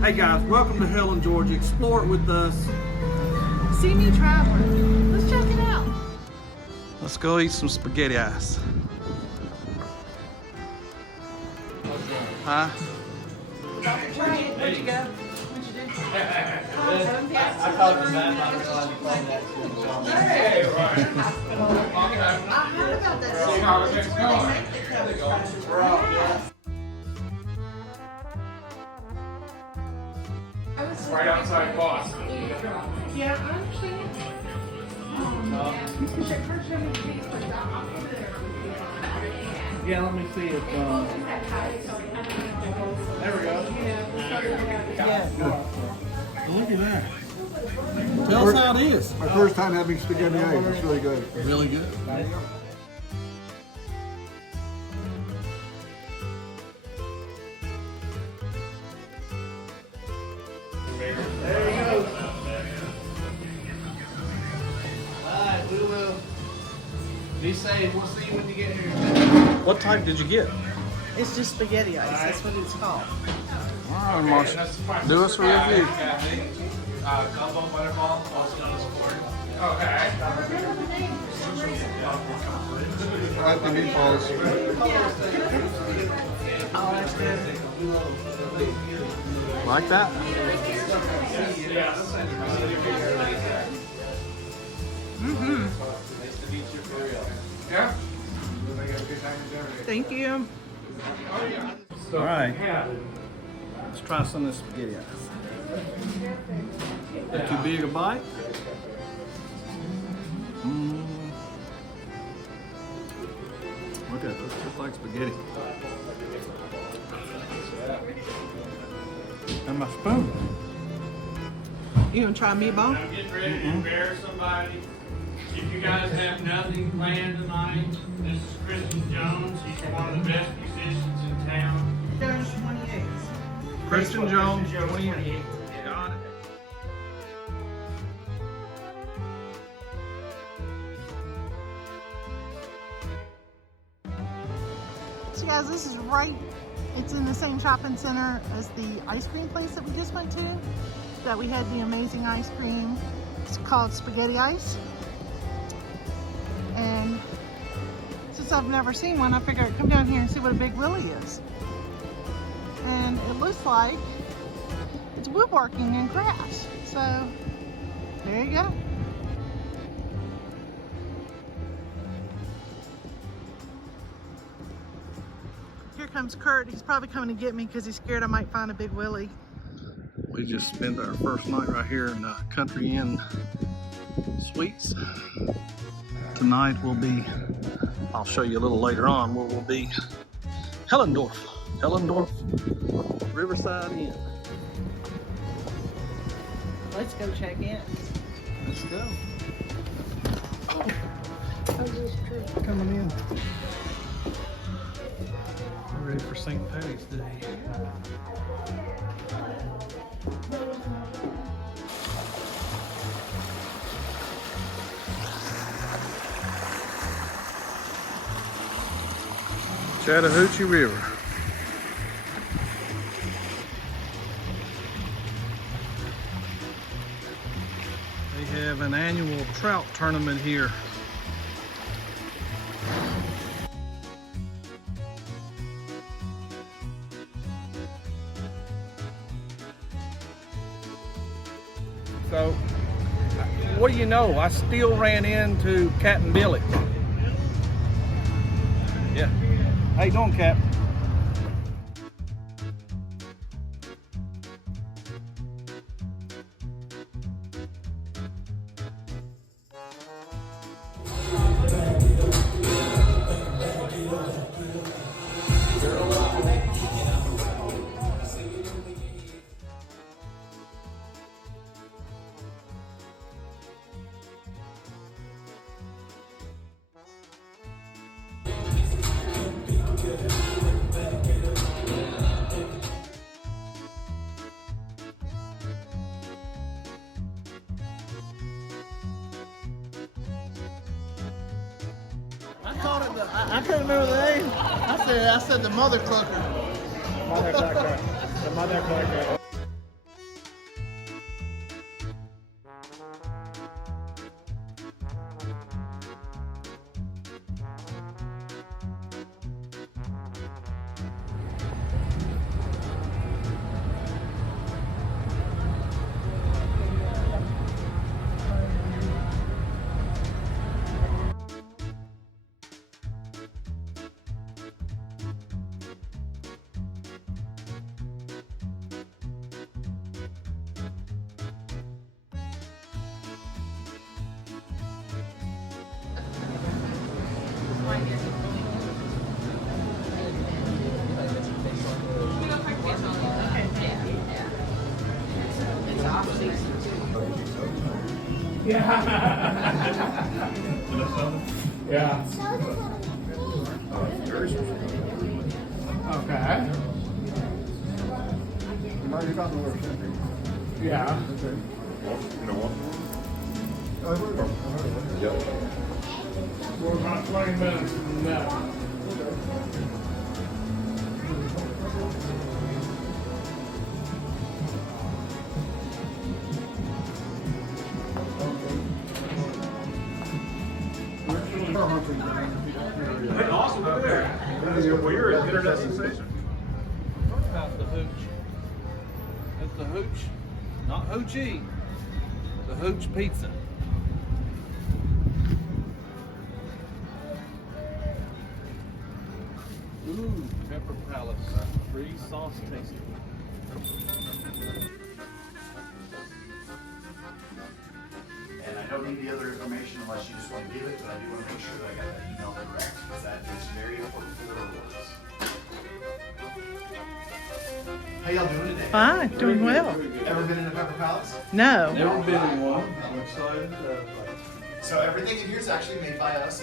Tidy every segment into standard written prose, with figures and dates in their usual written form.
Hey guys, welcome to Helen, Georgia. Explore it with us. See me traveling. Let's check it out. Let's go eat some spaghetti ice. Huh? Where'd you go? What'd you do? I called the map, I realized you playing that too. Hey, Ryan. I heard about that. See how it's going. They make the cover. Right outside Boston. Yeah, I understand. Yeah, let me see if there we go. Yeah. Look at that. Tell us how it is. My first time having spaghetti ice. It's really good. Really good. Alright, we will be safe. We'll see you when you get here. What type did you get? It's just spaghetti ice. That's what it's called. All right, Marshall. Do us a review. Gumbo butterball, also known as corn. Okay. I like the meatballs. Oh, that's good. Like that? Yeah? Thank you. All right. Let's try some of this spaghetti ice. Too big a bite? Look at it. It's just like spaghetti. And my spoon. You gonna try meatball? I'm getting ready to embarrass somebody. If you guys have nothing planned tonight, this is Kristen Jones. She's one of the best musicians in town. Jones 28. Kristen Jones, 28. Got it. So guys, this is right, it's in the same shopping center as the ice cream place that we just went to, that we had the amazing ice cream. It's called Spaghetti Ice. And since I've never seen one, I figured I'd come down here and see what a Big Willie is. And it looks like it's woodworking and crafts. So there you go. Here comes Kurt. He's probably coming to get me because he's scared I might find a Big Willie. We just spent our first night right here in Country Inn Suites. Tonight we'll be, I'll show you a little later on, where we'll be Hellendorf Riverside Inn. Let's go check in. Let's go. Coming in. We're ready for St. Patty's Day. Chattahoochee River. They have an annual trout tournament here. So, what do you know? I still ran into Captain Billy. Yeah. How you doing, Cap? I couldn't remember the name. I said the mother clucker. Mother clucker. The mother clucker. Yeah. Okay. Yeah. We're about 20 minutes from that. Awesome, look there. Well, you're an internet sensation. About the hooch. That's the hooch, not hoochie. The hooch pizza. Ooh, Pepper Palace. Free sauce tasting. And I don't need the other information unless you just want to give it, but I do want to make sure that I got that email correct, because that is very important for the rewards. How y'all doing today? Fine, doing well. Ever been in a Pepper Palace? No. Never been in one. I'm excited. So everything in here is actually made by us.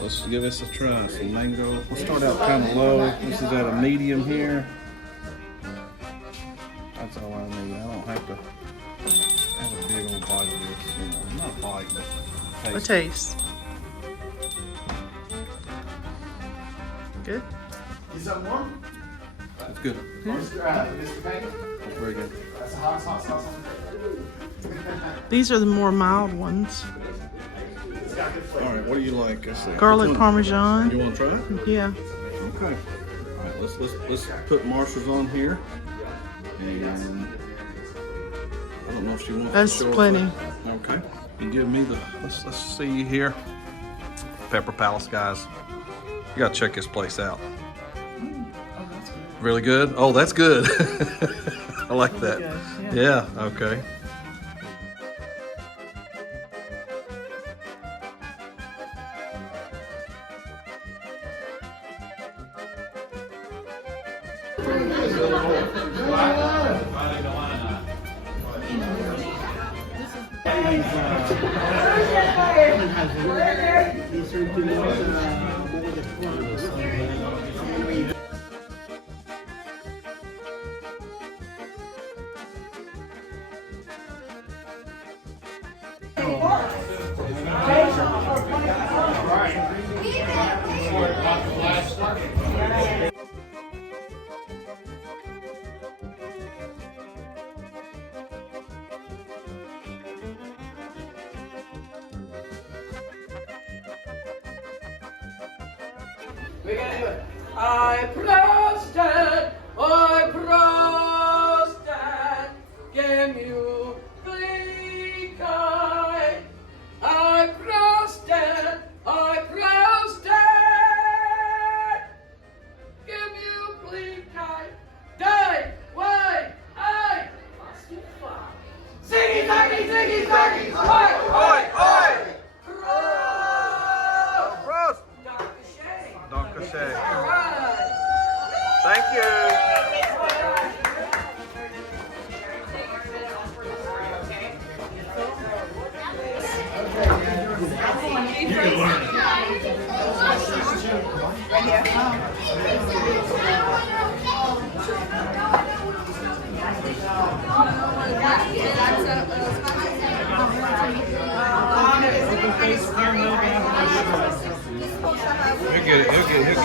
Let's give this a try. Some mango. We'll start out kind of low. This is at a medium here. That's all I need. I don't have to have a big old bite of this. You know, not a bite, but A taste. Good. Is that warm? It's good. Mr. Payne? That's very good. That's a hot sauce. These are the more mild ones. All right, what do you like? Let's see. Garlic You parmesan. want to try it? Yeah. Okay. All right, let's put Marshall's on here. And I don't know if she wants That's to show plenty. us that. Okay. You give me the. Let's see you here. Pepper Palace, guys. You gotta check this place out. Really good? Oh, that's good. I like that. Yeah. Okay. We're gonna do it. I prosted, game you bleak eye. I prosted, give you bleak eye. Day, way, I must you fly. Ziggy, zaggy, oi, oi! Roast! Don Cachet. All right. Thank you. He'll get it.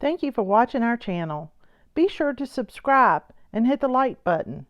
Thank you for watching our channel. Be sure to subscribe and hit the like button.